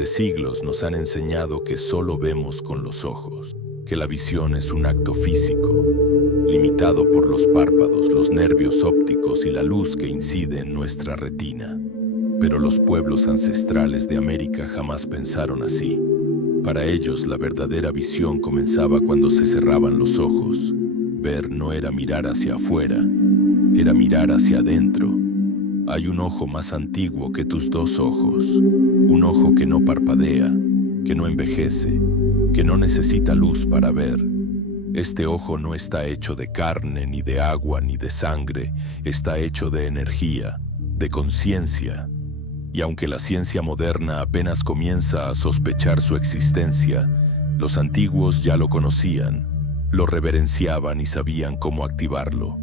Durante siglos nos han enseñado que solo vemos con los ojos, que la visión es un acto físico, limitado por los párpados, los nervios ópticos y la luz que incide en nuestra retina. Pero los pueblos ancestrales de América jamás pensaron así. Para ellos, la verdadera visión comenzaba cuando se cerraban los ojos. Ver no era mirar hacia afuera, era mirar hacia adentro. Hay un ojo más antiguo que tus dos ojos, un ojo que no parpadea, que no envejece, que no necesita luz para ver. Este ojo no está hecho de carne, ni de agua, ni de sangre, está hecho de energía, de conciencia. Y aunque la ciencia moderna apenas comienza a sospechar su existencia, los antiguos ya lo conocían, lo reverenciaban y sabían cómo activarlo.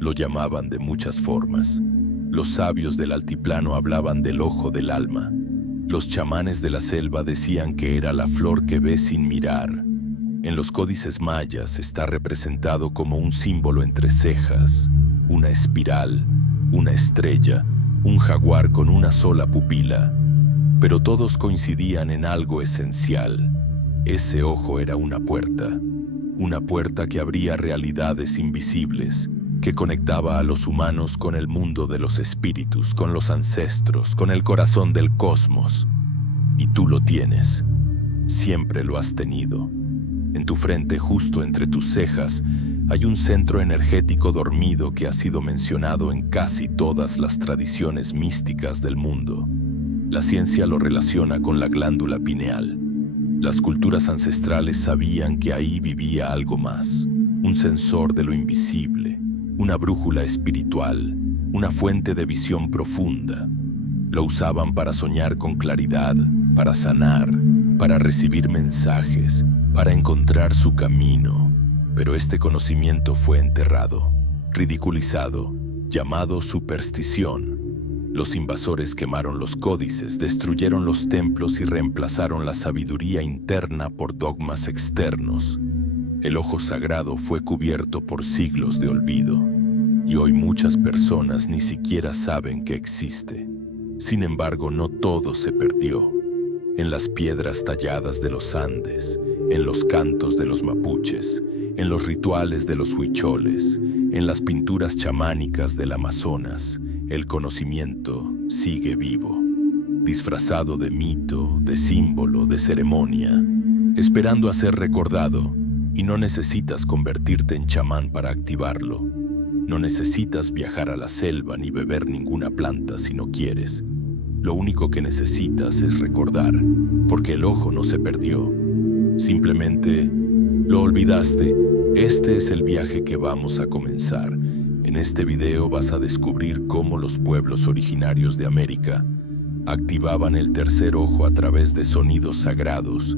Lo llamaban de muchas formas. Los sabios del altiplano hablaban del ojo del alma. Los chamanes de la selva decían que era la flor que ve sin mirar. En los códices mayas está representado como un símbolo entre cejas, una espiral, una estrella, un jaguar con una sola pupila. Pero todos coincidían en algo esencial. Ese ojo era una puerta que abría realidades invisibles, que conectaba a los humanos con el mundo de los espíritus, con los ancestros, con el corazón del cosmos. Y tú lo tienes. Siempre lo has tenido. En tu frente, justo entre tus cejas, hay un centro energético dormido que ha sido mencionado en casi todas las tradiciones místicas del mundo. La ciencia lo relaciona con la glándula pineal. Las culturas ancestrales sabían que ahí vivía algo más, un sensor de lo invisible, una brújula espiritual, una fuente de visión profunda. Lo usaban para soñar con claridad, para sanar, para recibir mensajes, para encontrar su camino. Pero este conocimiento fue enterrado, ridiculizado, llamado superstición. Los invasores quemaron los códices, destruyeron los templos y reemplazaron la sabiduría interna por dogmas externos. El ojo sagrado fue cubierto por siglos de olvido, y hoy muchas personas ni siquiera saben que existe. Sin embargo, no todo se perdió. En las piedras talladas de los Andes, en los cantos de los mapuches, en los rituales de los huicholes, en las pinturas chamánicas del Amazonas, el conocimiento sigue vivo, disfrazado de mito, de símbolo, de ceremonia, esperando a ser recordado. Y no necesitas convertirte en chamán para activarlo. No necesitas viajar a la selva ni beber ninguna planta si no quieres. Lo único que necesitas es recordar, porque el ojo no se perdió. Simplemente lo olvidaste. Este es el viaje que vamos a comenzar. En este video vas a descubrir cómo los pueblos originarios de América activaban el tercer ojo a través de sonidos sagrados,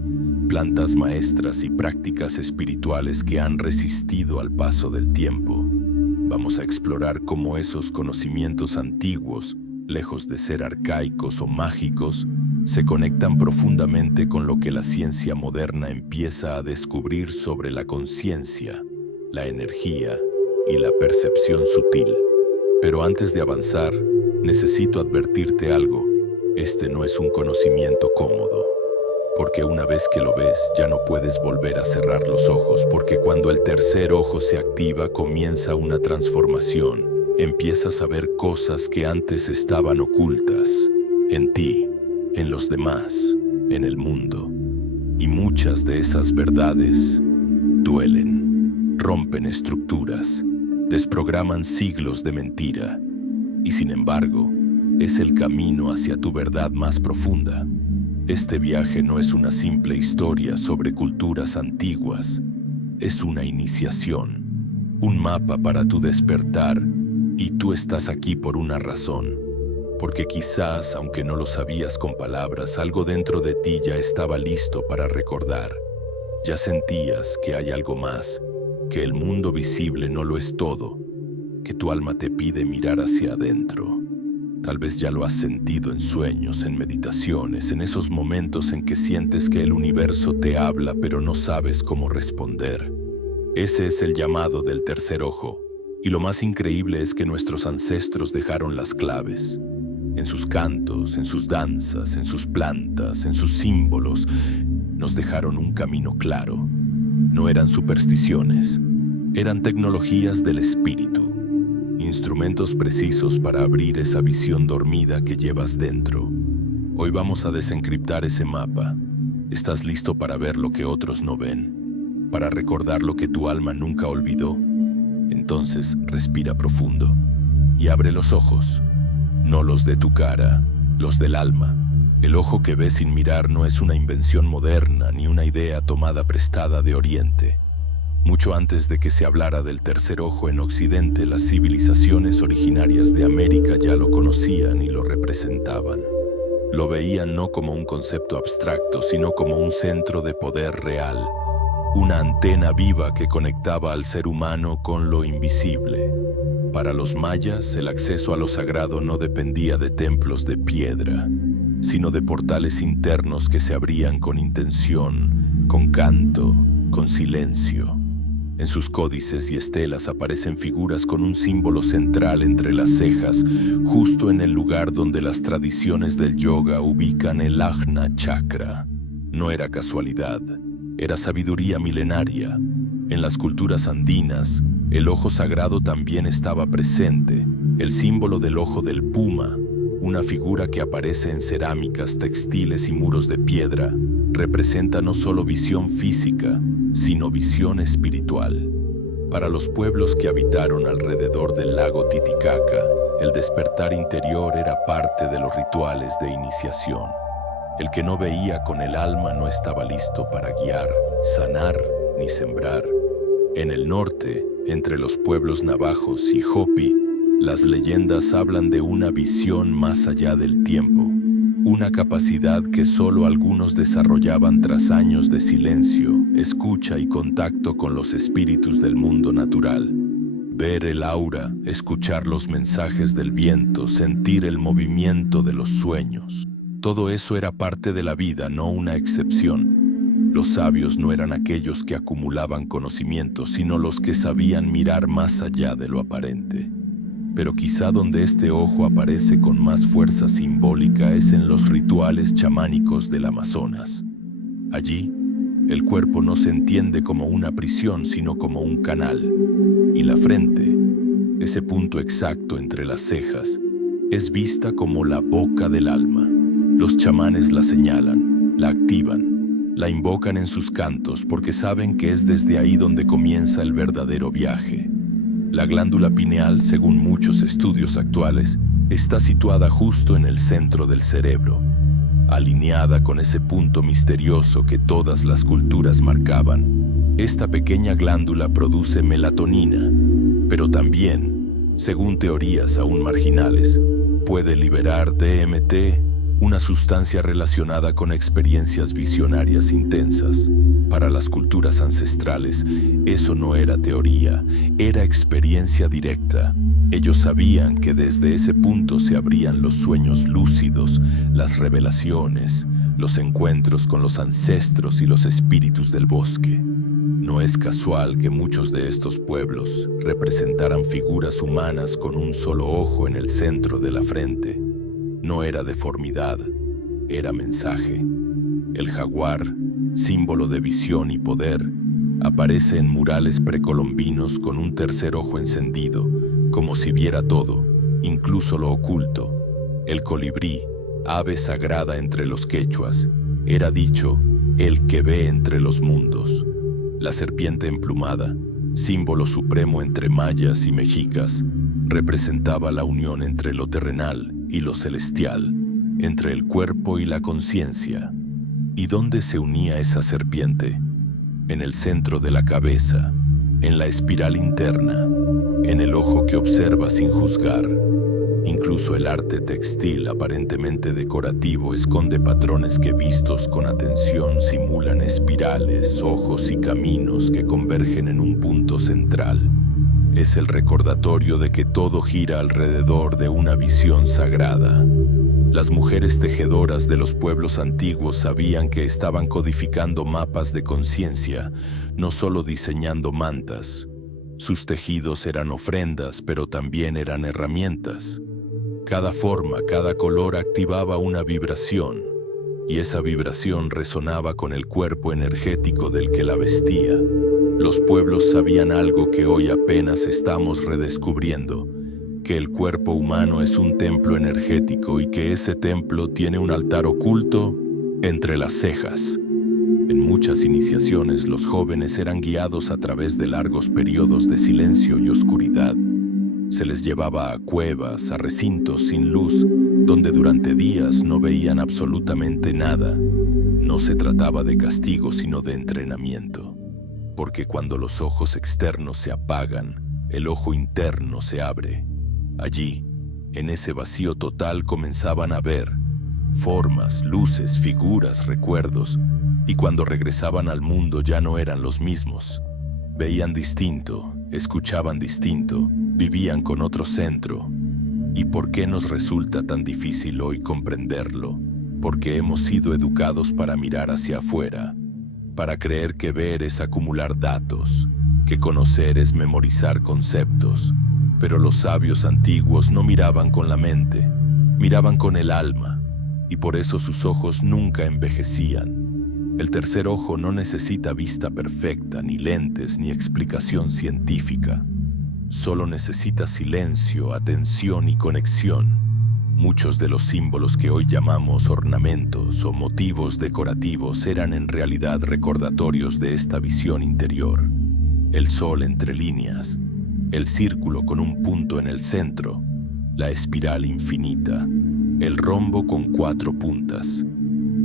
plantas maestras y prácticas espirituales que han resistido al paso del tiempo. Vamos a explorar cómo esos conocimientos antiguos, lejos de ser arcaicos o mágicos, se conectan profundamente con lo que la ciencia moderna empieza a descubrir sobre la conciencia, la energía y la percepción sutil. Pero antes de avanzar, necesito advertirte algo. Este no es un conocimiento cómodo. Porque una vez que lo ves, ya no puedes volver a cerrar los ojos, porque cuando el tercer ojo se activa, comienza una transformación. Empiezas a ver cosas que antes estaban ocultas, en ti, en los demás, en el mundo. Y muchas de esas verdades duelen, rompen estructuras, desprograman siglos de mentira. Y sin embargo, es el camino hacia tu verdad más profunda. Este viaje no es una simple historia sobre culturas antiguas, es una iniciación, un mapa para tu despertar, y tú estás aquí por una razón, porque quizás, aunque no lo sabías con palabras, algo dentro de ti ya estaba listo para recordar. Ya sentías que hay algo más, que el mundo visible no lo es todo, que tu alma te pide mirar hacia adentro. Tal vez ya lo has sentido en sueños, en meditaciones, en esos momentos en que sientes que el universo te habla pero no sabes cómo responder. Ese es el llamado del tercer ojo, y lo más increíble es que nuestros ancestros dejaron las claves. en sus cantos, en sus danzas, en sus plantas, en sus símbolos, nos dejaron un camino claro. No eran supersticiones, eran tecnologías del espíritu, instrumentos precisos para abrir esa visión dormida que llevas dentro. Hoy vamos a desencriptar ese mapa. ¿Estás listo para ver lo que otros no ven? ¿Para recordar lo que tu alma nunca olvidó? Entonces respira profundo y abre los ojos. No los de tu cara, los del alma. El ojo que ve sin mirar no es una invención moderna ni una idea tomada prestada de Oriente. Mucho antes de que se hablara del tercer ojo en Occidente, las civilizaciones originarias de América ya lo conocían y lo representaban. Lo veían no como un concepto abstracto, sino como un centro de poder real, una antena viva que conectaba al ser humano con lo invisible. Para los mayas, el acceso a lo sagrado no dependía de templos de piedra, sino de portales internos que se abrían con intención, con canto, con silencio. En sus códices y estelas aparecen figuras con un símbolo central entre las cejas, justo en el lugar donde las tradiciones del yoga ubican el Ajna Chakra. No era casualidad, era sabiduría milenaria. En las culturas andinas, el ojo sagrado también estaba presente, el símbolo del ojo del puma, una figura que aparece en cerámicas, textiles y muros de piedra, representa no solo visión física, sino visión espiritual. Para los pueblos que habitaron alrededor del lago Titicaca, el despertar interior era parte de los rituales de iniciación. El que no veía con el alma no estaba listo para guiar, sanar ni sembrar. En el norte, entre los pueblos navajos y Hopi, las leyendas hablan de una visión más allá del tiempo, una capacidad que solo algunos desarrollaban tras años de silencio, escucha y contacto con los espíritus del mundo natural. Ver el aura, escuchar los mensajes del viento, sentir el movimiento de los sueños. Todo eso era parte de la vida, no una excepción. Los sabios no eran aquellos que acumulaban conocimiento, sino los que sabían mirar más allá de lo aparente. Pero quizá donde este ojo aparece con más fuerza simbólica es en los rituales chamánicos del Amazonas. Allí, el cuerpo no se entiende como una prisión, sino como un canal. Y la frente, ese punto exacto entre las cejas, es vista como la boca del alma. Los chamanes la señalan, la activan, la invocan en sus cantos porque saben que es desde ahí donde comienza el verdadero viaje. La glándula pineal, según muchos estudios actuales, está situada justo en el centro del cerebro, alineada con ese punto misterioso que todas las culturas marcaban. Esta pequeña glándula produce melatonina, pero también, según teorías aún marginales, puede liberar DMT, una sustancia relacionada con experiencias visionarias intensas. Para las culturas ancestrales, eso no era teoría, era experiencia directa. Ellos sabían que desde ese punto se abrían los sueños lúcidos, las revelaciones, los encuentros con los ancestros y los espíritus del bosque. No es casual que muchos de estos pueblos representaran figuras humanas con un solo ojo en el centro de la frente. No era deformidad, era mensaje. El jaguar, símbolo de visión y poder, aparece en murales precolombinos con un tercer ojo encendido, como si viera todo, incluso lo oculto. El colibrí, ave sagrada entre los quechuas, era dicho, el que ve entre los mundos. La serpiente emplumada, símbolo supremo entre mayas y mexicas, representaba la unión entre lo terrenal y lo celestial, entre el cuerpo y la conciencia. ¿Y dónde se unía esa serpiente? En el centro de la cabeza, en la espiral interna, en el ojo que observa sin juzgar. Incluso el arte textil aparentemente decorativo esconde patrones que vistos con atención simulan espirales, ojos y caminos que convergen en un punto central. Es el recordatorio de que todo gira alrededor de una visión sagrada. Las mujeres tejedoras de los pueblos antiguos sabían que estaban codificando mapas de conciencia, no solo diseñando mantas. Sus tejidos eran ofrendas, pero también eran herramientas. Cada forma, cada color activaba una vibración, y esa vibración resonaba con el cuerpo energético del que la vestía. Los pueblos sabían algo que hoy apenas estamos redescubriendo, que el cuerpo humano es un templo energético y que ese templo tiene un altar oculto entre las cejas. En muchas iniciaciones, los jóvenes eran guiados a través de largos periodos de silencio y oscuridad. Se les llevaba a cuevas, a recintos sin luz, donde durante días no veían absolutamente nada. No se trataba de castigo, sino de entrenamiento. Porque cuando los ojos externos se apagan, el ojo interno se abre. Allí, en ese vacío total, comenzaban a ver formas, luces, figuras, recuerdos, y cuando regresaban al mundo ya no eran los mismos. Veían distinto, escuchaban distinto, vivían con otro centro. ¿Y por qué nos resulta tan difícil hoy comprenderlo? Porque hemos sido educados para mirar hacia afuera, para creer que ver es acumular datos, que conocer es memorizar conceptos. Pero los sabios antiguos no miraban con la mente, miraban con el alma, y por eso sus ojos nunca envejecían. El tercer ojo no necesita vista perfecta, ni lentes, ni explicación científica. Solo necesita silencio, atención y conexión. Muchos de los símbolos que hoy llamamos ornamentos o motivos decorativos eran en realidad recordatorios de esta visión interior. El sol entre líneas, el círculo con un punto en el centro, la espiral infinita, el rombo con 4 puntas.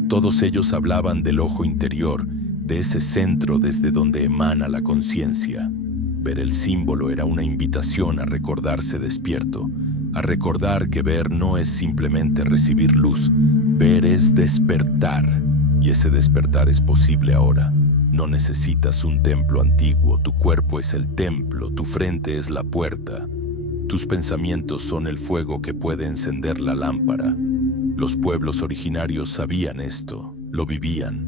Todos ellos hablaban del ojo interior, de ese centro desde donde emana la conciencia. Ver el símbolo era una invitación a recordarse despierto, a recordar que ver no es simplemente recibir luz, ver es despertar, y ese despertar es posible ahora. No necesitas un templo antiguo, tu cuerpo es el templo, tu frente es la puerta. Tus pensamientos son el fuego que puede encender la lámpara. Los pueblos originarios sabían esto, lo vivían.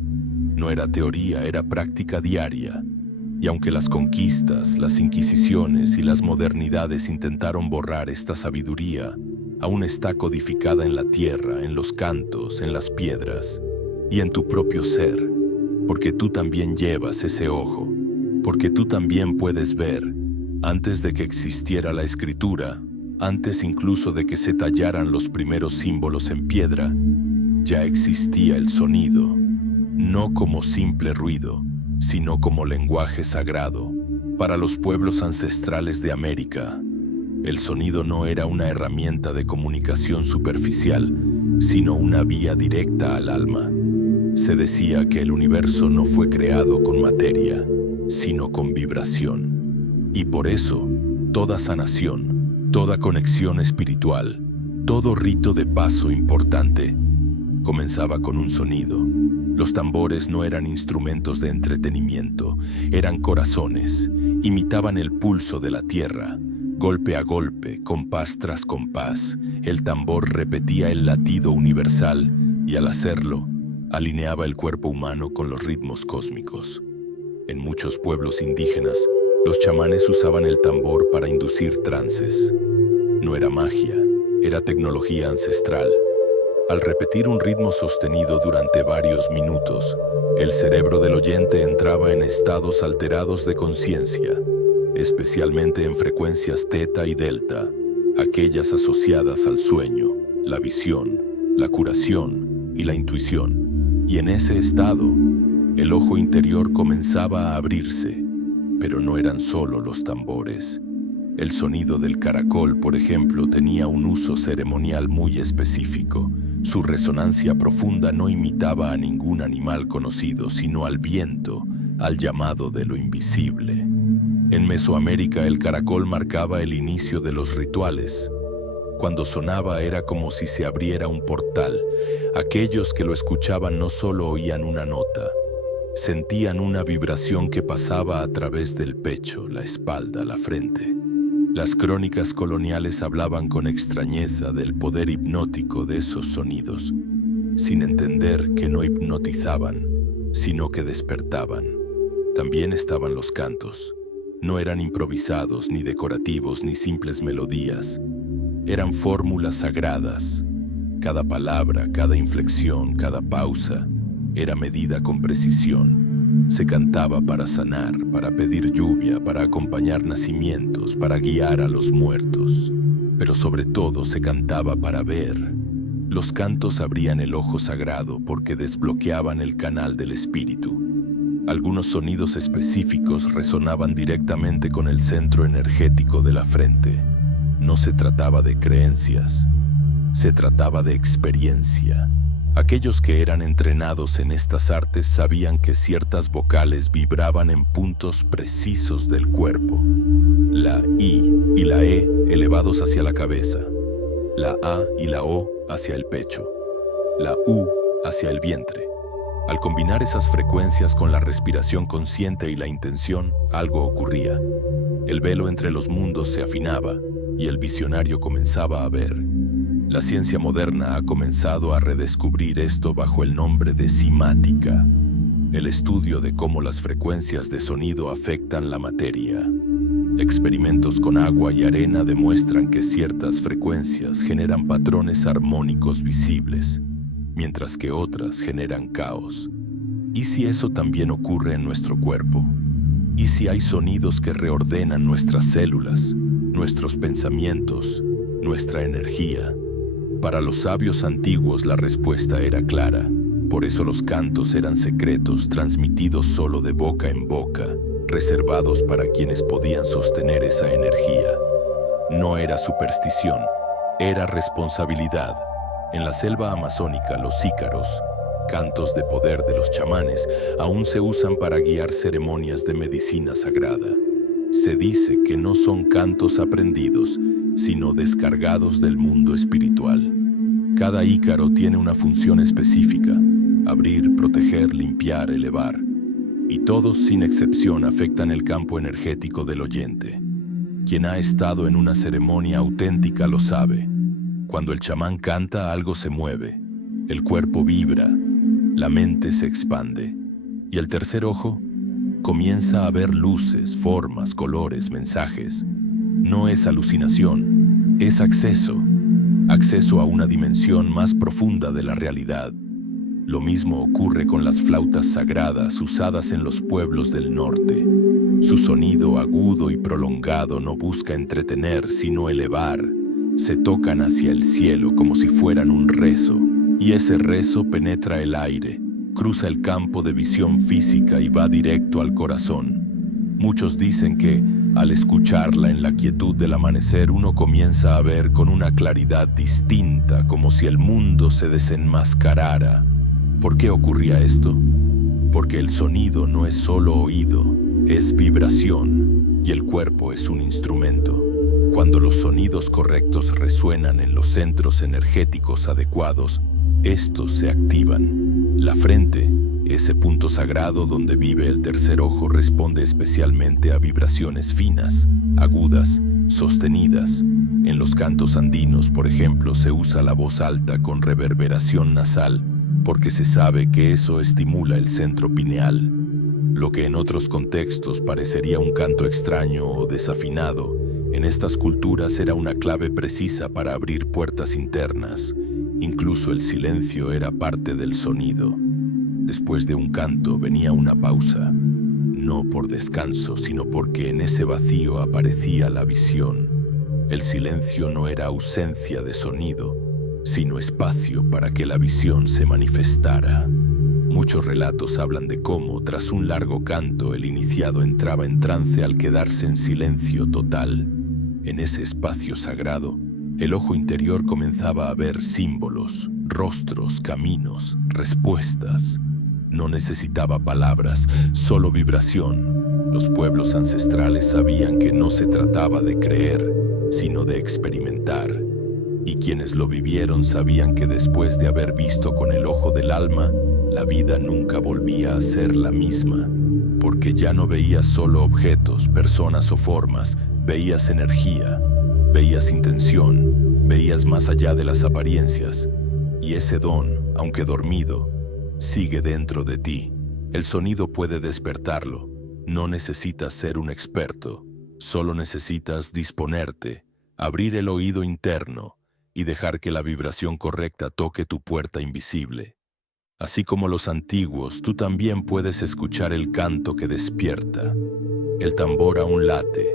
No era teoría, era práctica diaria. Y aunque las conquistas, las inquisiciones y las modernidades intentaron borrar esta sabiduría, aún está codificada en la tierra, en los cantos, en las piedras y en tu propio ser. Porque tú también llevas ese ojo, porque tú también puedes ver. Antes de que existiera la escritura, antes incluso de que se tallaran los primeros símbolos en piedra, ya existía el sonido, no como simple ruido, sino como lenguaje sagrado. Para los pueblos ancestrales de América, el sonido no era una herramienta de comunicación superficial, sino una vía directa al alma. Se decía que el universo no fue creado con materia, sino con vibración. Y por eso, toda sanación, toda conexión espiritual, todo rito de paso importante, comenzaba con un sonido. Los tambores no eran instrumentos de entretenimiento, eran corazones, imitaban el pulso de la tierra. Golpe a golpe, compás tras compás, el tambor repetía el latido universal y al hacerlo, alineaba el cuerpo humano con los ritmos cósmicos. En muchos pueblos indígenas, los chamanes usaban el tambor para inducir trances. No era magia, era tecnología ancestral. Al repetir un ritmo sostenido durante varios minutos, el cerebro del oyente entraba en estados alterados de conciencia, especialmente en frecuencias teta y delta, aquellas asociadas al sueño, la visión, la curación y la intuición. Y en ese estado, el ojo interior comenzaba a abrirse, pero no eran solo los tambores. El sonido del caracol, por ejemplo, tenía un uso ceremonial muy específico. Su resonancia profunda no imitaba a ningún animal conocido, sino al viento, al llamado de lo invisible. En Mesoamérica, el caracol marcaba el inicio de los rituales. Cuando sonaba era como si se abriera un portal. Aquellos que lo escuchaban no solo oían una nota, sentían una vibración que pasaba a través del pecho, la espalda, la frente. Las crónicas coloniales hablaban con extrañeza del poder hipnótico de esos sonidos, sin entender que no hipnotizaban, sino que despertaban. También estaban los cantos. No eran improvisados, ni decorativos, ni simples melodías. Eran fórmulas sagradas. Cada palabra, cada inflexión, cada pausa era medida con precisión. Se cantaba para sanar, para pedir lluvia, para acompañar nacimientos, para guiar a los muertos. Pero sobre todo se cantaba para ver. Los cantos abrían el ojo sagrado porque desbloqueaban el canal del espíritu. Algunos sonidos específicos resonaban directamente con el centro energético de la frente. No se trataba de creencias, se trataba de experiencia. Aquellos que eran entrenados en estas artes sabían que ciertas vocales vibraban en puntos precisos del cuerpo. La I y la E elevados hacia la cabeza, la A y la O hacia el pecho, la U hacia el vientre. Al combinar esas frecuencias con la respiración consciente y la intención, algo ocurría. El velo entre los mundos se afinaba y el visionario comenzaba a ver. La ciencia moderna ha comenzado a redescubrir esto bajo el nombre de cimática, el estudio de cómo las frecuencias de sonido afectan la materia. Experimentos con agua y arena demuestran que ciertas frecuencias generan patrones armónicos visibles, mientras que otras generan caos. ¿Y si eso también ocurre en nuestro cuerpo? ¿Y si hay sonidos que reordenan nuestras células, nuestros pensamientos, nuestra energía? Para los sabios antiguos la respuesta era clara. Por eso los cantos eran secretos transmitidos solo de boca en boca, reservados para quienes podían sostener esa energía. No era superstición, era responsabilidad. En la selva amazónica, los ícaros, cantos de poder de los chamanes, aún se usan para guiar ceremonias de medicina sagrada. Se dice que no son cantos aprendidos, sino descargados del mundo espiritual. Cada ícaro tiene una función específica: abrir, proteger, limpiar, elevar. Y todos, sin excepción, afectan el campo energético del oyente. Quien ha estado en una ceremonia auténtica lo sabe. Cuando el chamán canta, algo se mueve, el cuerpo vibra, la mente se expande, y el tercer ojo comienza a ver luces, formas, colores, mensajes. No es alucinación, es acceso a una dimensión más profunda de la realidad. Lo mismo ocurre con las flautas sagradas usadas en los pueblos del norte. Su sonido agudo y prolongado no busca entretener, sino elevar. Se tocan hacia el cielo como si fueran un rezo, y ese rezo penetra el aire, cruza el campo de visión física y va directo al corazón. Muchos dicen que, al escucharla en la quietud del amanecer, uno comienza a ver con una claridad distinta, como si el mundo se desenmascarara. ¿Por qué ocurría esto? Porque el sonido no es solo oído, es vibración, y el cuerpo es un instrumento. Cuando los sonidos correctos resuenan en los centros energéticos adecuados, estos se activan. La frente, ese punto sagrado donde vive el tercer ojo, responde especialmente a vibraciones finas, agudas, sostenidas. En los cantos andinos, por ejemplo, se usa la voz alta con reverberación nasal, porque se sabe que eso estimula el centro pineal. Lo que en otros contextos parecería un canto extraño o desafinado, en estas culturas era una clave precisa para abrir puertas internas. Incluso el silencio era parte del sonido. Después de un canto venía una pausa, no por descanso, sino porque en ese vacío aparecía la visión. El silencio no era ausencia de sonido, sino espacio para que la visión se manifestara. Muchos relatos hablan de cómo, tras un largo canto, el iniciado entraba en trance al quedarse en silencio total. En ese espacio sagrado, el ojo interior comenzaba a ver símbolos, rostros, caminos, respuestas. No necesitaba palabras, solo vibración. Los pueblos ancestrales sabían que no se trataba de creer, sino de experimentar. Y quienes lo vivieron sabían que después de haber visto con el ojo del alma, la vida nunca volvía a ser la misma, porque ya no veías solo objetos, personas o formas, veías energía, veías intención, veías más allá de las apariencias. Y ese don, aunque dormido, sigue dentro de ti. El sonido puede despertarlo. No necesitas ser un experto, solo necesitas disponerte, Abrir el oído interno y dejar que la vibración correcta toque tu puerta invisible. Así como los antiguos, tú también puedes escuchar el canto que despierta. El tambor aún late,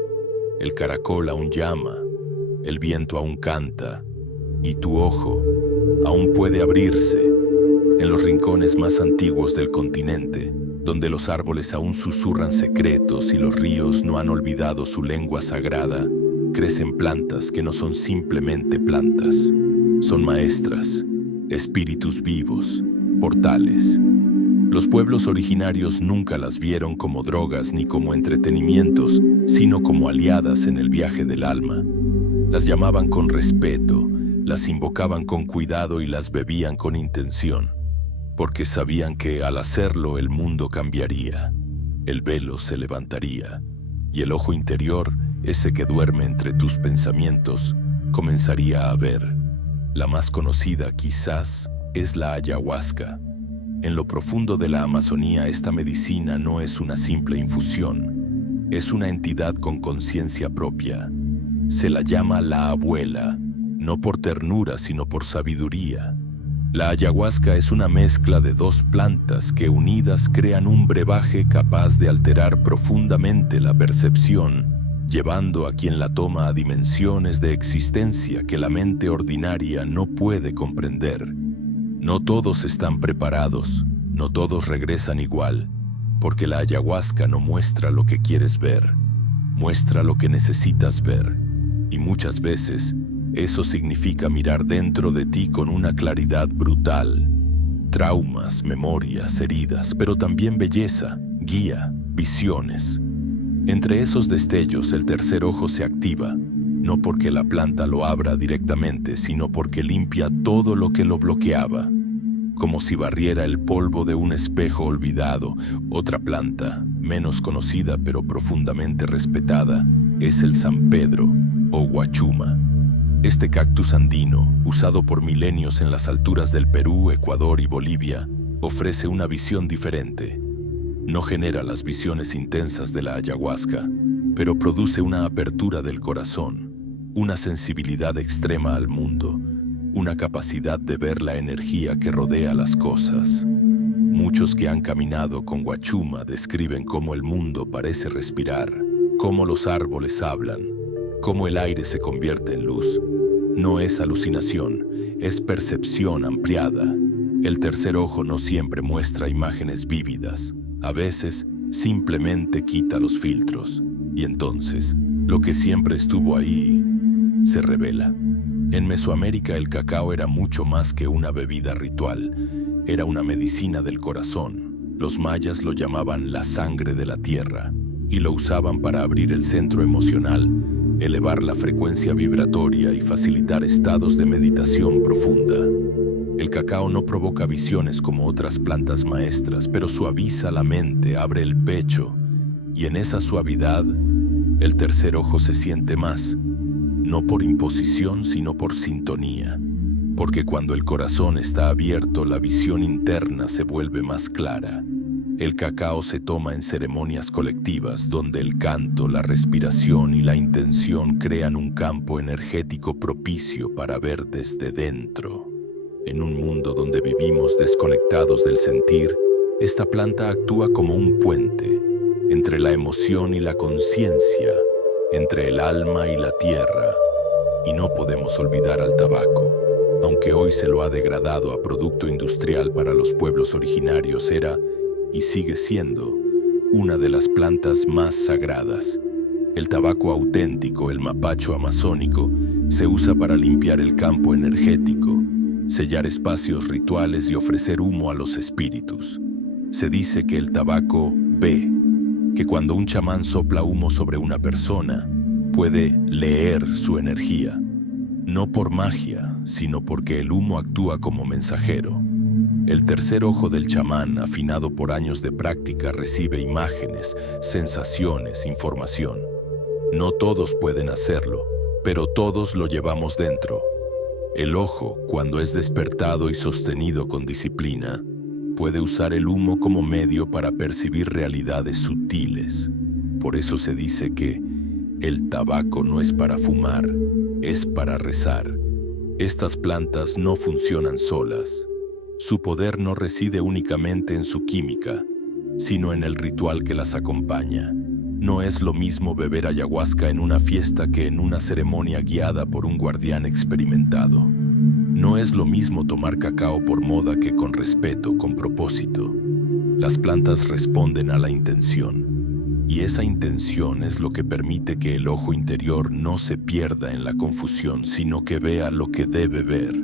el caracol aún llama, el viento aún canta, y tu ojo aún puede abrirse en los rincones más antiguos del continente, donde los árboles aún susurran secretos y los ríos no han olvidado su lengua sagrada. Crecen plantas que no son simplemente plantas, son maestras, espíritus vivos, portales. Los pueblos originarios nunca las vieron como drogas ni como entretenimientos, sino como aliadas en el viaje del alma. Las llamaban con respeto, las invocaban con cuidado y las bebían con intención, porque sabían que al hacerlo el mundo cambiaría, el velo se levantaría y el ojo interior, ese que duerme entre tus pensamientos, comenzaría a ver. La más conocida quizás es la ayahuasca. En lo profundo de la Amazonía esta medicina no es una simple infusión, es una entidad con conciencia propia. Se la llama la abuela, no por ternura sino por sabiduría. La ayahuasca es una mezcla de dos plantas que unidas crean un brebaje capaz de alterar profundamente la percepción, llevando a quien la toma a dimensiones de existencia que la mente ordinaria no puede comprender. No todos están preparados, no todos regresan igual, porque la ayahuasca no muestra lo que quieres ver, muestra lo que necesitas ver, y muchas veces eso significa mirar dentro de ti con una claridad brutal. Traumas, memorias, heridas, pero también belleza, guía, visiones. Entre esos destellos el tercer ojo se activa, no porque la planta lo abra directamente, sino porque limpia todo lo que lo bloqueaba, como si barriera el polvo de un espejo olvidado. Otra planta, menos conocida pero profundamente respetada, es el San Pedro o guachuma. Este cactus andino, usado por milenios en las alturas del Perú, Ecuador y Bolivia, ofrece una visión diferente. No genera las visiones intensas de la ayahuasca, pero produce una apertura del corazón, una sensibilidad extrema al mundo, una capacidad de ver la energía que rodea las cosas. Muchos que han caminado con guachuma describen cómo el mundo parece respirar, cómo los árboles hablan, cómo el aire se convierte en luz. No es alucinación, es percepción ampliada. El tercer ojo no siempre muestra imágenes vívidas. A veces, simplemente quita los filtros, y entonces, lo que siempre estuvo ahí, se revela. En Mesoamérica el cacao era mucho más que una bebida ritual, era una medicina del corazón. Los mayas lo llamaban la sangre de la tierra, y lo usaban para abrir el centro emocional, elevar la frecuencia vibratoria y facilitar estados de meditación profunda. El cacao no provoca visiones como otras plantas maestras, pero suaviza la mente, abre el pecho, y en esa suavidad, el tercer ojo se siente más, no por imposición, sino por sintonía. Porque cuando el corazón está abierto, la visión interna se vuelve más clara. El cacao se toma en ceremonias colectivas, donde el canto, la respiración y la intención crean un campo energético propicio para ver desde dentro. En un mundo donde vivimos desconectados del sentir, esta planta actúa como un puente entre la emoción y la conciencia, entre el alma y la tierra. Y no podemos olvidar al tabaco. Aunque hoy se lo ha degradado a producto industrial para los pueblos originarios, era, y sigue siendo, una de las plantas más sagradas. El tabaco auténtico, el mapacho amazónico, se usa para limpiar el campo energético, sellar espacios rituales y ofrecer humo a los espíritus. Se dice que el tabaco ve, que cuando un chamán sopla humo sobre una persona, puede leer su energía, no por magia, sino porque el humo actúa como mensajero. El tercer ojo del chamán, afinado por años de práctica, recibe imágenes, sensaciones, información. No todos pueden hacerlo, pero todos lo llevamos dentro. El ojo, cuando es despertado y sostenido con disciplina, puede usar el humo como medio para percibir realidades sutiles. Por eso se dice que el tabaco no es para fumar, es para rezar. Estas plantas no funcionan solas. Su poder no reside únicamente en su química, sino en el ritual que las acompaña. No es lo mismo beber ayahuasca en una fiesta que en una ceremonia guiada por un guardián experimentado. No es lo mismo tomar cacao por moda que con respeto, con propósito. Las plantas responden a la intención, y esa intención es lo que permite que el ojo interior no se pierda en la confusión, sino que vea lo que debe ver.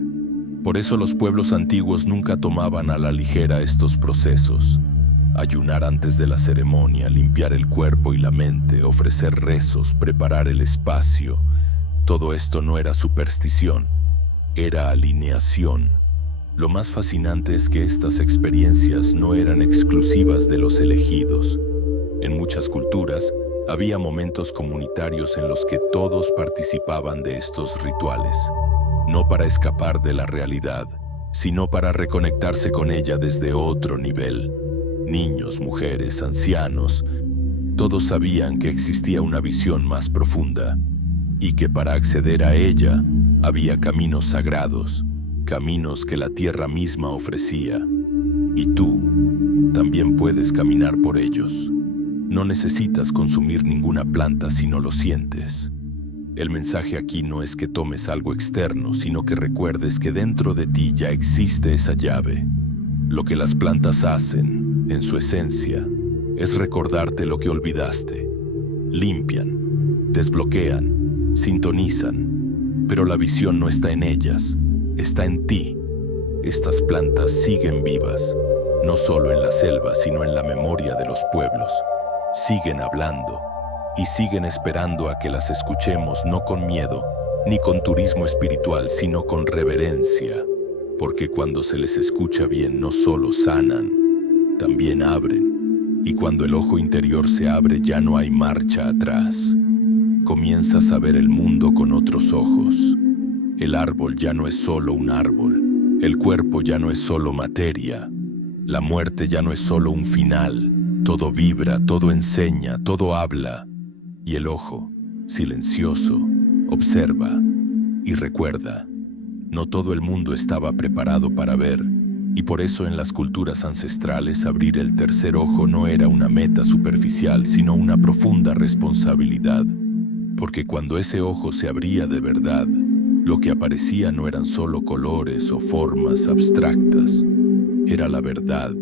Por eso los pueblos antiguos nunca tomaban a la ligera estos procesos. Ayunar antes de la ceremonia, limpiar el cuerpo y la mente, ofrecer rezos, preparar el espacio. Todo esto no era superstición, era alineación. Lo más fascinante es que estas experiencias no eran exclusivas de los elegidos. En muchas culturas, había momentos comunitarios en los que todos participaban de estos rituales, no para escapar de la realidad, sino para reconectarse con ella desde otro nivel. Niños, mujeres, ancianos, todos sabían que existía una visión más profunda y que para acceder a ella había caminos sagrados, caminos que la tierra misma ofrecía. Y tú también puedes caminar por ellos. No necesitas consumir ninguna planta si no lo sientes. El mensaje aquí no es que tomes algo externo, sino que recuerdes que dentro de ti ya existe esa llave. Lo que las plantas hacen, en su esencia, es recordarte lo que olvidaste. Limpian, desbloquean, sintonizan, pero la visión no está en ellas, está en ti. Estas plantas siguen vivas, no solo en la selva, sino en la memoria de los pueblos. Siguen hablando y siguen esperando a que las escuchemos, no con miedo, ni con turismo espiritual, sino con reverencia. Porque cuando se les escucha bien, no solo sanan, también abren. Y cuando el ojo interior se abre, ya no hay marcha atrás. Comienzas a ver el mundo con otros ojos. El árbol ya no es solo un árbol. El cuerpo ya no es solo materia. La muerte ya no es solo un final. Todo vibra, todo enseña, todo habla. Y el ojo, silencioso, observa y recuerda. No todo el mundo estaba preparado para ver. Y por eso en las culturas ancestrales abrir el tercer ojo no era una meta superficial, sino una profunda responsabilidad. Porque cuando ese ojo se abría de verdad, lo que aparecía no eran solo colores o formas abstractas, era la verdad.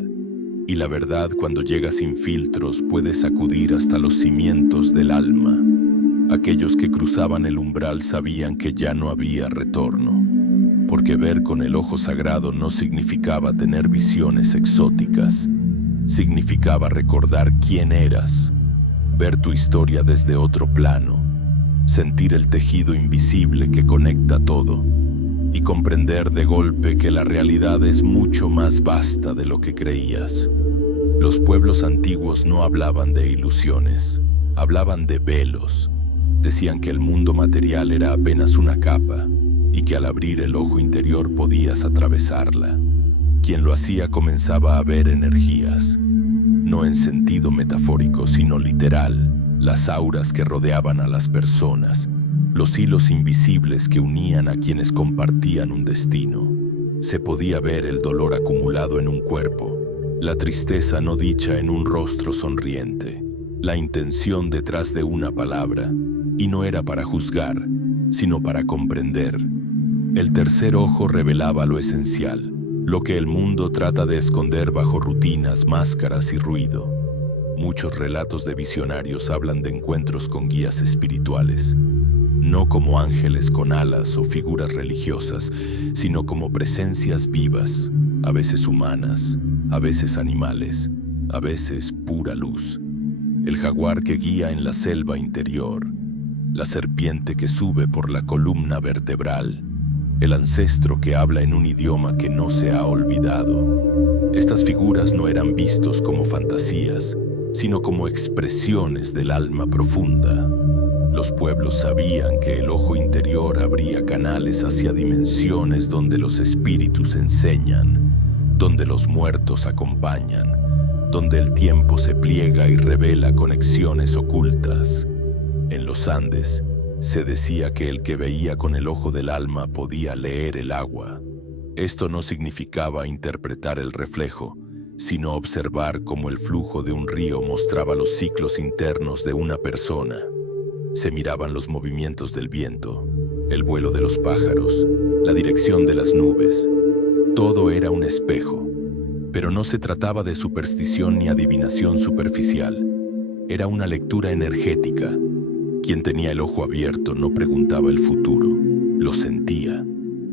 Y la verdad, cuando llega sin filtros, puede sacudir hasta los cimientos del alma. Aquellos que cruzaban el umbral sabían que ya no había retorno. Porque ver con el ojo sagrado no significaba tener visiones exóticas. Significaba recordar quién eras, ver tu historia desde otro plano, sentir el tejido invisible que conecta todo y comprender de golpe que la realidad es mucho más vasta de lo que creías. Los pueblos antiguos no hablaban de ilusiones, hablaban de velos. Decían que el mundo material era apenas una capa, y que al abrir el ojo interior podías atravesarla. Quien lo hacía comenzaba a ver energías, no en sentido metafórico, sino literal, las auras que rodeaban a las personas, los hilos invisibles que unían a quienes compartían un destino. Se podía ver el dolor acumulado en un cuerpo, la tristeza no dicha en un rostro sonriente, la intención detrás de una palabra, y no era para juzgar, sino para comprender. El tercer ojo revelaba lo esencial, lo que el mundo trata de esconder bajo rutinas, máscaras y ruido. Muchos relatos de visionarios hablan de encuentros con guías espirituales, no como ángeles con alas o figuras religiosas, sino como presencias vivas, a veces humanas, a veces animales, a veces pura luz. El jaguar que guía en la selva interior, la serpiente que sube por la columna vertebral, el ancestro que habla en un idioma que no se ha olvidado. Estas figuras no eran vistos como fantasías, sino como expresiones del alma profunda. Los pueblos sabían que el ojo interior abría canales hacia dimensiones donde los espíritus enseñan, donde los muertos acompañan, donde el tiempo se pliega y revela conexiones ocultas. En los Andes, Se decía que el que veía con el ojo del alma podía leer el agua. Esto no significaba interpretar el reflejo, sino observar cómo el flujo de un río mostraba los ciclos internos de una persona. Se miraban los movimientos del viento, el vuelo de los pájaros, la dirección de las nubes. Todo era un espejo, pero no se trataba de superstición ni adivinación superficial. Era una lectura energética. Quien tenía el ojo abierto no preguntaba el futuro, lo sentía.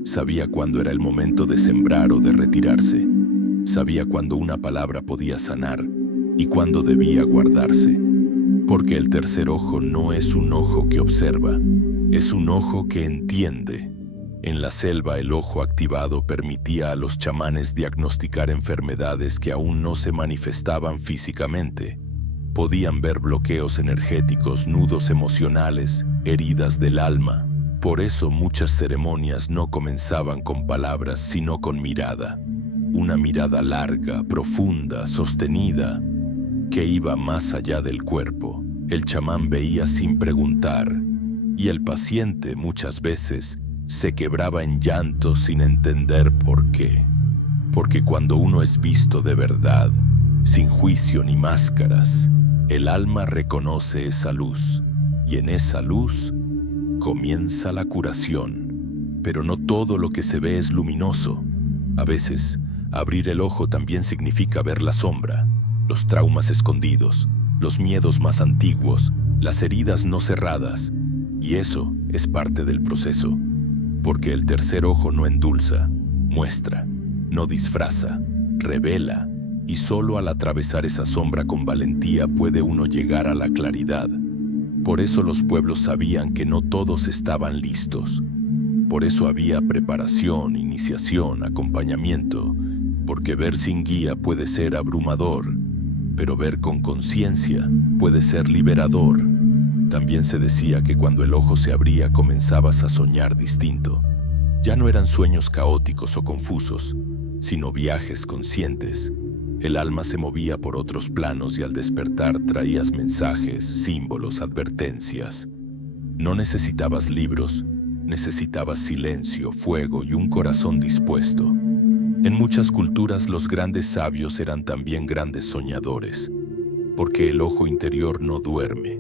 Sabía cuándo era el momento de sembrar o de retirarse. Sabía cuándo una palabra podía sanar y cuándo debía guardarse. Porque el tercer ojo no es un ojo que observa, es un ojo que entiende. En la selva, el ojo activado permitía a los chamanes diagnosticar enfermedades que aún no se manifestaban físicamente. Podían ver bloqueos energéticos, nudos emocionales, heridas del alma. Por eso muchas ceremonias no comenzaban con palabras, sino con mirada. Una mirada larga, profunda, sostenida, que iba más allá del cuerpo. El chamán veía sin preguntar, y el paciente muchas veces se quebraba en llanto sin entender por qué. Porque cuando uno es visto de verdad, sin juicio ni máscaras, el alma reconoce esa luz, y en esa luz comienza la curación. Pero no todo lo que se ve es luminoso. A veces, abrir el ojo también significa ver la sombra, los traumas escondidos, los miedos más antiguos, las heridas no cerradas. Y eso es parte del proceso, porque el tercer ojo no endulza, muestra, no disfraza, revela, y solo al atravesar esa sombra con valentía puede uno llegar a la claridad. Por eso los pueblos sabían que no todos estaban listos. Por eso había preparación, iniciación, acompañamiento, porque ver sin guía puede ser abrumador, pero ver con conciencia puede ser liberador. También se decía que cuando el ojo se abría comenzabas a soñar distinto. Ya no eran sueños caóticos o confusos, sino viajes conscientes. El alma se movía por otros planos y al despertar traías mensajes, símbolos, advertencias. No necesitabas libros, necesitabas silencio, fuego y un corazón dispuesto. En muchas culturas los grandes sabios eran también grandes soñadores, porque el ojo interior no duerme,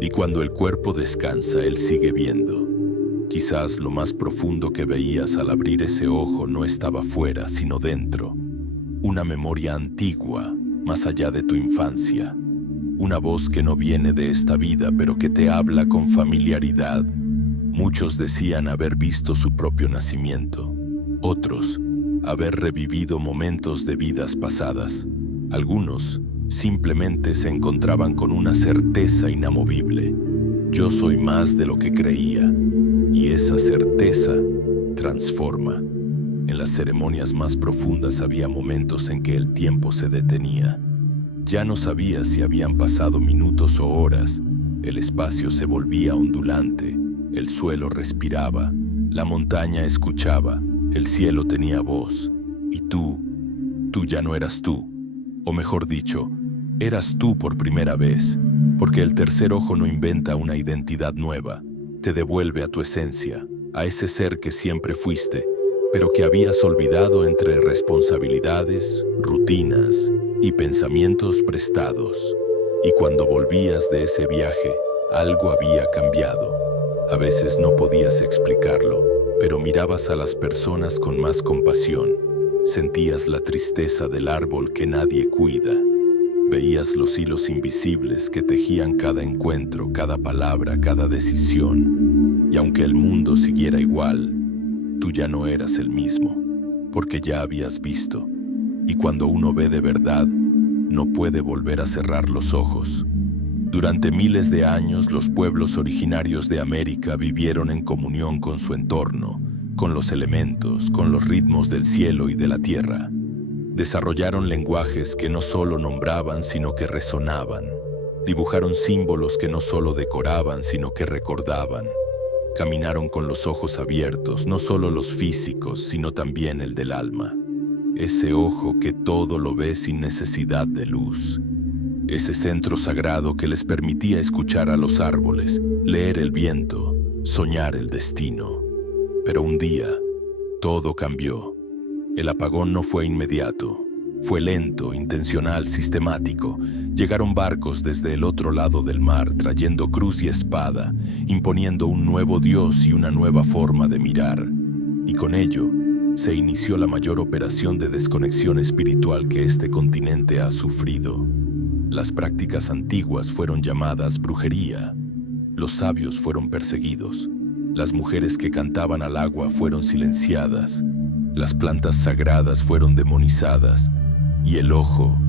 y cuando el cuerpo descansa, él sigue viendo. Quizás lo más profundo que veías al abrir ese ojo no estaba fuera, sino dentro. Una memoria antigua, más allá de tu infancia. Una voz que no viene de esta vida, pero que te habla con familiaridad. Muchos decían haber visto su propio nacimiento. Otros, haber revivido momentos de vidas pasadas. Algunos simplemente se encontraban con una certeza inamovible. Yo soy más de lo que creía. Y esa certeza transforma. En las ceremonias más profundas había momentos en que el tiempo se detenía. Ya no sabías si habían pasado minutos o horas. El espacio se volvía ondulante, el suelo respiraba, la montaña escuchaba, el cielo tenía voz. Y tú ya no eras tú. O mejor dicho, eras tú por primera vez, porque el tercer ojo no inventa una identidad nueva, te devuelve a tu esencia, a ese ser que siempre fuiste, pero que habías olvidado entre responsabilidades, rutinas y pensamientos prestados. Y cuando volvías de ese viaje, algo había cambiado. A veces no podías explicarlo, pero mirabas a las personas con más compasión. Sentías la tristeza del árbol que nadie cuida. Veías los hilos invisibles que tejían cada encuentro, cada palabra, cada decisión. Y aunque el mundo siguiera igual, tú ya no eras el mismo, porque ya habías visto. Y cuando uno ve de verdad, no puede volver a cerrar los ojos. Durante miles de años, los pueblos originarios de América vivieron en comunión con su entorno, con los elementos, con los ritmos del cielo y de la tierra. Desarrollaron lenguajes que no solo nombraban, sino que resonaban. Dibujaron símbolos que no solo decoraban, sino que recordaban. Caminaron con los ojos abiertos, no solo los físicos, sino también el del alma. Ese ojo que todo lo ve sin necesidad de luz. Ese centro sagrado que les permitía escuchar a los árboles, leer el viento, soñar el destino. Pero un día, todo cambió. El apagón no fue inmediato. Fue lento, intencional, sistemático. Llegaron barcos desde el otro lado del mar, trayendo cruz y espada, imponiendo un nuevo Dios y una nueva forma de mirar. Y con ello, se inició la mayor operación de desconexión espiritual que este continente ha sufrido. Las prácticas antiguas fueron llamadas brujería. Los sabios fueron perseguidos. Las mujeres que cantaban al agua fueron silenciadas. Las plantas sagradas fueron demonizadas. Y el ojo,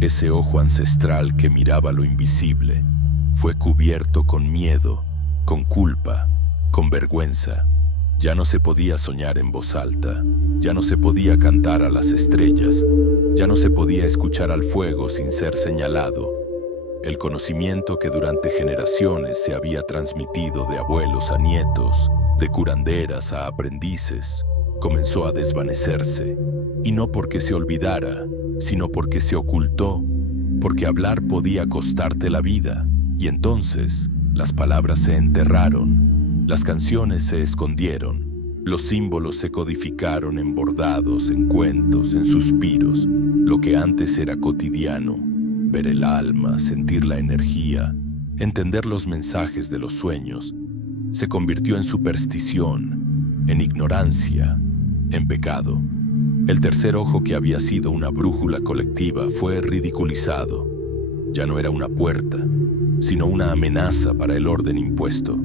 ese ojo ancestral que miraba lo invisible, fue cubierto con miedo, con culpa, con vergüenza. Ya no se podía soñar en voz alta, ya no se podía cantar a las estrellas, ya no se podía escuchar al fuego sin ser señalado. El conocimiento que durante generaciones se había transmitido de abuelos a nietos, de curanderas a aprendices, comenzó a desvanecerse. Y no porque se olvidara, sino porque se ocultó, porque hablar podía costarte la vida. Y entonces, las palabras se enterraron, las canciones se escondieron, los símbolos se codificaron en bordados, en cuentos, en suspiros. Lo que antes era cotidiano, ver el alma, sentir la energía, entender los mensajes de los sueños, se convirtió en superstición, en ignorancia, en pecado. El tercer ojo, que había sido una brújula colectiva, fue ridiculizado. Ya no era una puerta, sino una amenaza para el orden impuesto.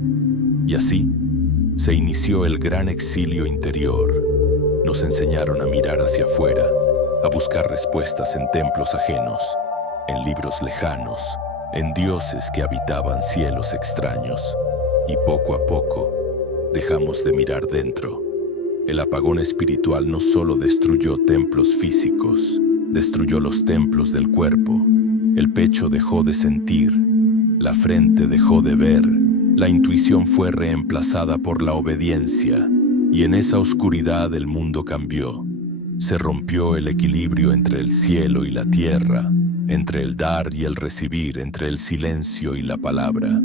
Y así se inició el gran exilio interior. Nos enseñaron a mirar hacia afuera, a buscar respuestas en templos ajenos, en libros lejanos, en dioses que habitaban cielos extraños. Y poco a poco dejamos de mirar dentro. El apagón espiritual no solo destruyó templos físicos, destruyó los templos del cuerpo. El pecho dejó de sentir, la frente dejó de ver, la intuición fue reemplazada por la obediencia, y en esa oscuridad el mundo cambió. Se rompió el equilibrio entre el cielo y la tierra, entre el dar y el recibir, entre el silencio y la palabra.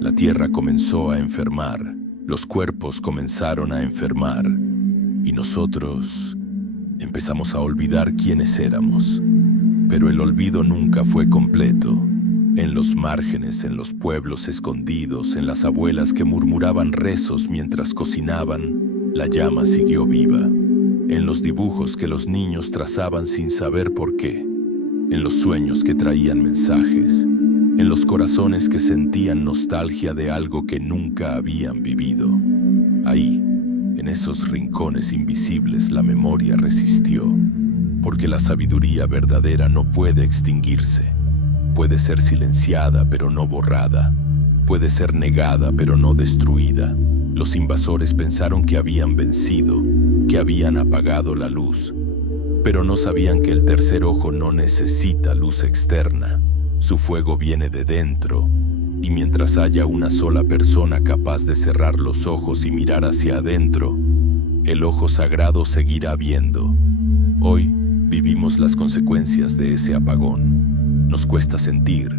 La tierra comenzó a enfermar, los cuerpos comenzaron a enfermar, y nosotros empezamos a olvidar quiénes éramos. Pero el olvido nunca fue completo. En los márgenes, en los pueblos escondidos, en las abuelas que murmuraban rezos mientras cocinaban, la llama siguió viva. En los dibujos que los niños trazaban sin saber por qué, en los sueños que traían mensajes, en los corazones que sentían nostalgia de algo que nunca habían vivido. Ahí, en esos rincones invisibles, la memoria resistió, porque la sabiduría verdadera no puede extinguirse. Puede ser silenciada, pero no borrada. Puede ser negada, pero no destruida. Los invasores pensaron que habían vencido, que habían apagado la luz, pero no sabían que el tercer ojo no necesita luz externa. Su fuego viene de dentro, y mientras haya una sola persona capaz de cerrar los ojos y mirar hacia adentro, el ojo sagrado seguirá viendo. Hoy vivimos las consecuencias de ese apagón. Nos cuesta sentir,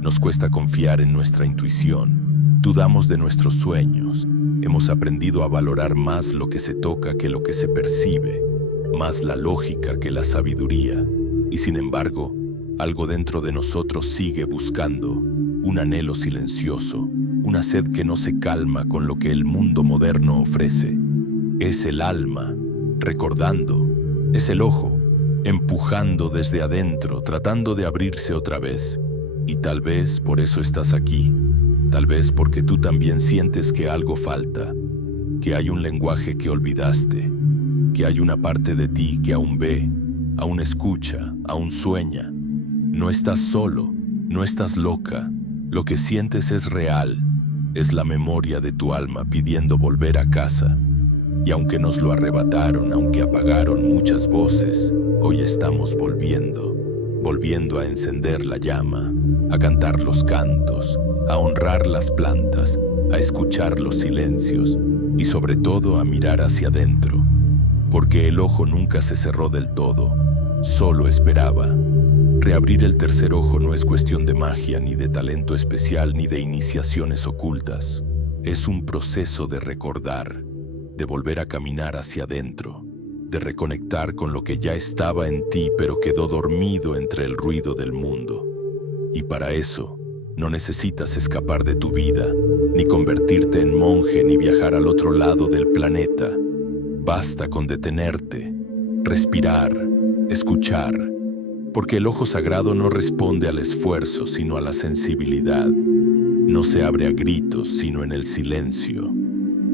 nos cuesta confiar en nuestra intuición, dudamos de nuestros sueños, hemos aprendido a valorar más lo que se toca que lo que se percibe, más la lógica que la sabiduría, y sin embargo, algo dentro de nosotros sigue buscando, un anhelo silencioso, una sed que no se calma con lo que el mundo moderno ofrece. Es el alma, recordando, es el ojo, empujando desde adentro, tratando de abrirse otra vez. Y tal vez por eso estás aquí, tal vez porque tú también sientes que algo falta, que hay un lenguaje que olvidaste, que hay una parte de ti que aún ve, aún escucha, aún sueña. No estás solo, no estás loca. Lo que sientes es real, es la memoria de tu alma pidiendo volver a casa. Y aunque nos lo arrebataron, aunque apagaron muchas voces, hoy estamos volviendo a encender la llama, a cantar los cantos, a honrar las plantas, a escuchar los silencios y sobre todo a mirar hacia adentro, porque el ojo nunca se cerró del todo, solo esperaba. Reabrir el tercer ojo no es cuestión de magia, ni de talento especial, ni de iniciaciones ocultas. Es un proceso de recordar, de volver a caminar hacia adentro, de reconectar con lo que ya estaba en ti pero quedó dormido entre el ruido del mundo. Y para eso, no necesitas escapar de tu vida, ni convertirte en monje, ni viajar al otro lado del planeta. Basta con detenerte, respirar, escuchar, porque el ojo sagrado no responde al esfuerzo, sino a la sensibilidad. No se abre a gritos, sino en el silencio.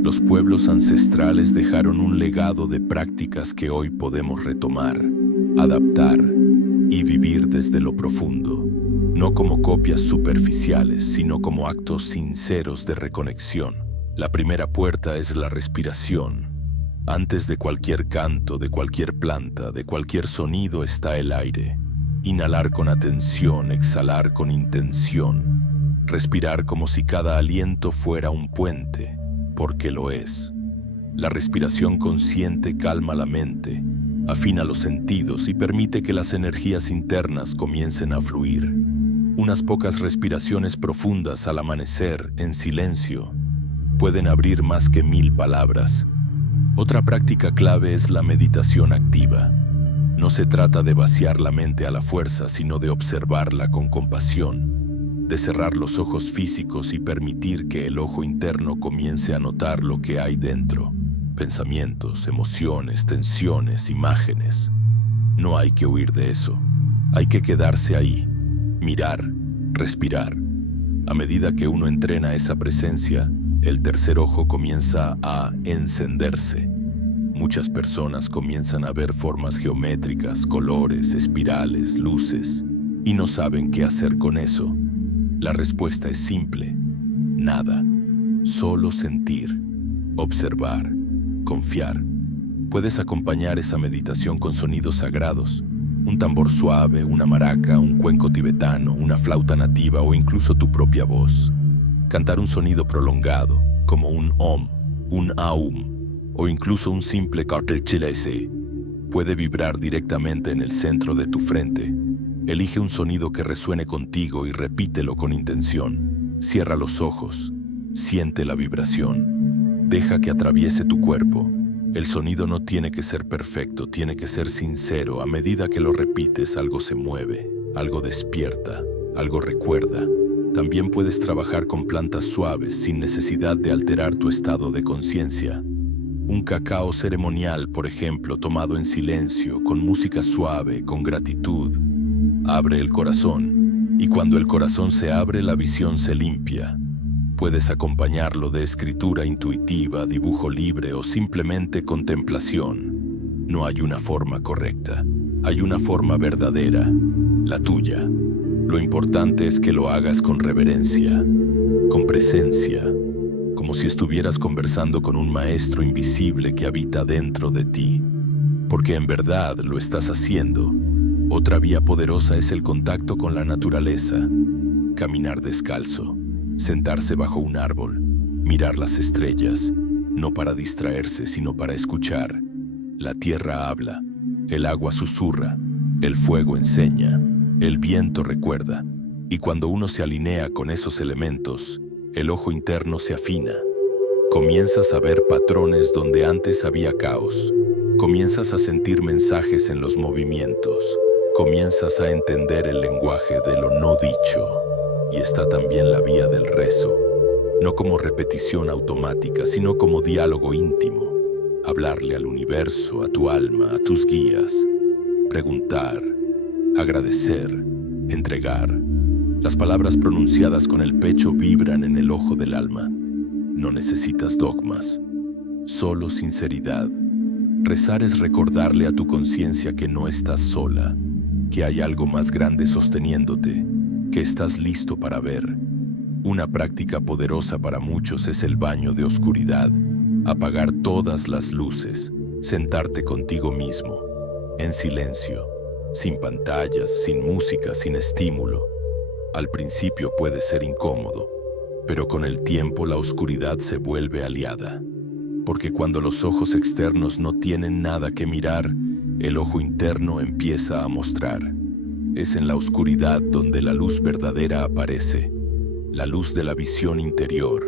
Los pueblos ancestrales dejaron un legado de prácticas que hoy podemos retomar, adaptar y vivir desde lo profundo. No como copias superficiales, sino como actos sinceros de reconexión. La primera puerta es la respiración. Antes de cualquier canto, de cualquier planta, de cualquier sonido está el aire. Inhalar con atención, exhalar con intención. Respirar como si cada aliento fuera un puente, porque lo es. La respiración consciente calma la mente, afina los sentidos y permite que las energías internas comiencen a fluir. Unas pocas respiraciones profundas al amanecer, en silencio, pueden abrir más que 1000 palabras. Otra práctica clave es la meditación activa. No se trata de vaciar la mente a la fuerza, sino de observarla con compasión, de cerrar los ojos físicos y permitir que el ojo interno comience a notar lo que hay dentro. Pensamientos, emociones, tensiones, imágenes. No hay que huir de eso. Hay que quedarse ahí. Mirar, respirar. A medida que uno entrena esa presencia, el tercer ojo comienza a encenderse. Muchas personas comienzan a ver formas geométricas, colores, espirales, luces, y no saben qué hacer con eso. La respuesta es simple: nada. Solo sentir, observar, confiar. Puedes acompañar esa meditación con sonidos sagrados. Un tambor suave, una maraca, un cuenco tibetano, una flauta nativa o incluso tu propia voz. Cantar un sonido prolongado, como un om, un aum, o incluso un simple kartelchilese, puede vibrar directamente en el centro de tu frente. Elige un sonido que resuene contigo y repítelo con intención. Cierra los ojos, siente la vibración. Deja que atraviese tu cuerpo. El sonido no tiene que ser perfecto, tiene que ser sincero. A medida que lo repites, algo se mueve, algo despierta, algo recuerda. También puedes trabajar con plantas suaves sin necesidad de alterar tu estado de conciencia. Un cacao ceremonial, por ejemplo, tomado en silencio, con música suave, con gratitud, abre el corazón. Y cuando el corazón se abre, la visión se limpia. Puedes acompañarlo de escritura intuitiva, dibujo libre o simplemente contemplación. No hay una forma correcta, hay una forma verdadera, la tuya. Lo importante es que lo hagas con reverencia, con presencia, como si estuvieras conversando con un maestro invisible que habita dentro de ti. Porque en verdad lo estás haciendo. Otra vía poderosa es el contacto con la naturaleza. Caminar descalzo. Sentarse bajo un árbol, mirar las estrellas, no para distraerse, sino para escuchar. La tierra habla, el agua susurra, el fuego enseña, el viento recuerda. Y cuando uno se alinea con esos elementos, el ojo interno se afina. Comienzas a ver patrones donde antes había caos. Comienzas a sentir mensajes en los movimientos. Comienzas a entender el lenguaje de lo no dicho. Y está también la vía del rezo, no como repetición automática, sino como diálogo íntimo. Hablarle al universo, a tu alma, a tus guías. Preguntar, agradecer, entregar. Las palabras pronunciadas con el pecho vibran en el ojo del alma. No necesitas dogmas, solo sinceridad. Rezar es recordarle a tu conciencia que no estás sola, que hay algo más grande sosteniéndote, que estás listo para ver. Una práctica poderosa para muchos es el baño de oscuridad. Apagar todas las luces, sentarte contigo mismo, en silencio, sin pantallas, sin música, sin estímulo. Al principio puede ser incómodo, pero con el tiempo la oscuridad se vuelve aliada. Porque cuando los ojos externos no tienen nada que mirar, el ojo interno empieza a mostrar. Es en la oscuridad donde la luz verdadera aparece, la luz de la visión interior.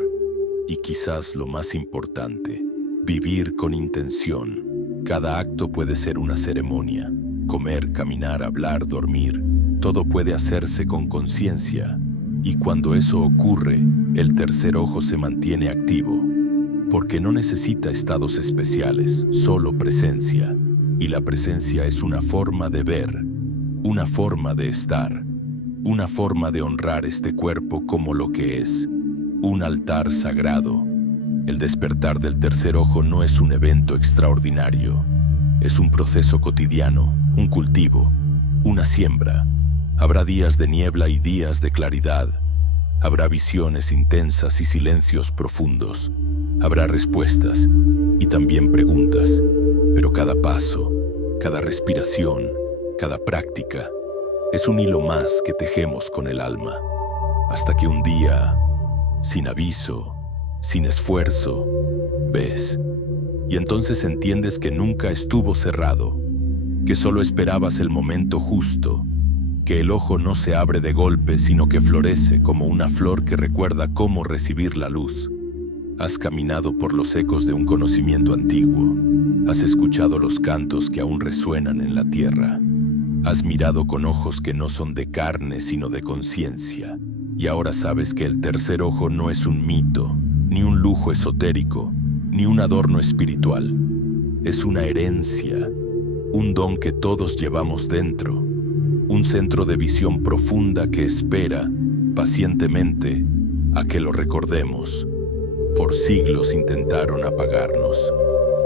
Y quizás lo más importante, vivir con intención. Cada acto puede ser una ceremonia. Comer, caminar, hablar, dormir, todo puede hacerse con conciencia. Y cuando eso ocurre, el tercer ojo se mantiene activo, porque no necesita estados especiales, solo presencia. Y la presencia es una forma de ver, una forma de estar, una forma de honrar este cuerpo como lo que es, un altar sagrado. El despertar del tercer ojo no es un evento extraordinario, es un proceso cotidiano, un cultivo, una siembra. Habrá días de niebla y días de claridad. Habrá visiones intensas y silencios profundos. Habrá respuestas y también preguntas. Pero cada paso, cada respiración, cada práctica, es un hilo más que tejemos con el alma. Hasta que un día, sin aviso, sin esfuerzo, ves. Y entonces entiendes que nunca estuvo cerrado, que solo esperabas el momento justo, que el ojo no se abre de golpe, sino que florece como una flor que recuerda cómo recibir la luz. Has caminado por los ecos de un conocimiento antiguo. Has escuchado los cantos que aún resuenan en la tierra. Has mirado con ojos que no son de carne, sino de conciencia. Y ahora sabes que el tercer ojo no es un mito, ni un lujo esotérico, ni un adorno espiritual. Es una herencia, un don que todos llevamos dentro, un centro de visión profunda que espera, pacientemente, a que lo recordemos. Por siglos intentaron apagarnos.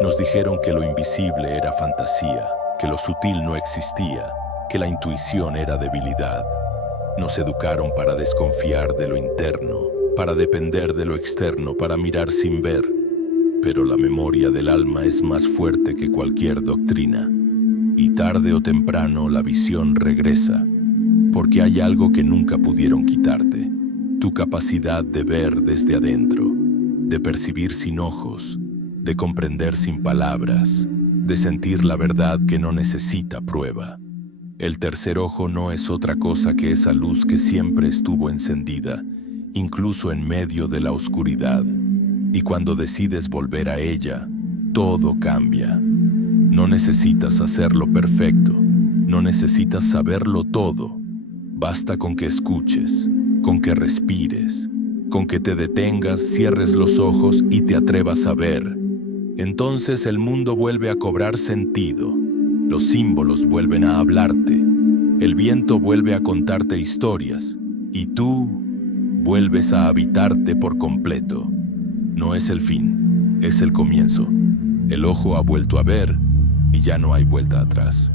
Nos dijeron que lo invisible era fantasía, que lo sutil no existía, que la intuición era debilidad. Nos educaron para desconfiar de lo interno, para depender de lo externo, para mirar sin ver. Pero la memoria del alma es más fuerte que cualquier doctrina. Y tarde o temprano la visión regresa, porque hay algo que nunca pudieron quitarte: tu capacidad de ver desde adentro, de percibir sin ojos, de comprender sin palabras, de sentir la verdad que no necesita prueba. El tercer ojo no es otra cosa que esa luz que siempre estuvo encendida, incluso en medio de la oscuridad. Y cuando decides volver a ella, todo cambia. No necesitas hacerlo perfecto, no necesitas saberlo todo. Basta con que escuches, con que respires, con que te detengas, cierres los ojos y te atrevas a ver. Entonces el mundo vuelve a cobrar sentido, los símbolos vuelven a hablarte, el viento vuelve a contarte historias y tú vuelves a habitarte por completo. No es el fin, es el comienzo. El ojo ha vuelto a ver y ya no hay vuelta atrás.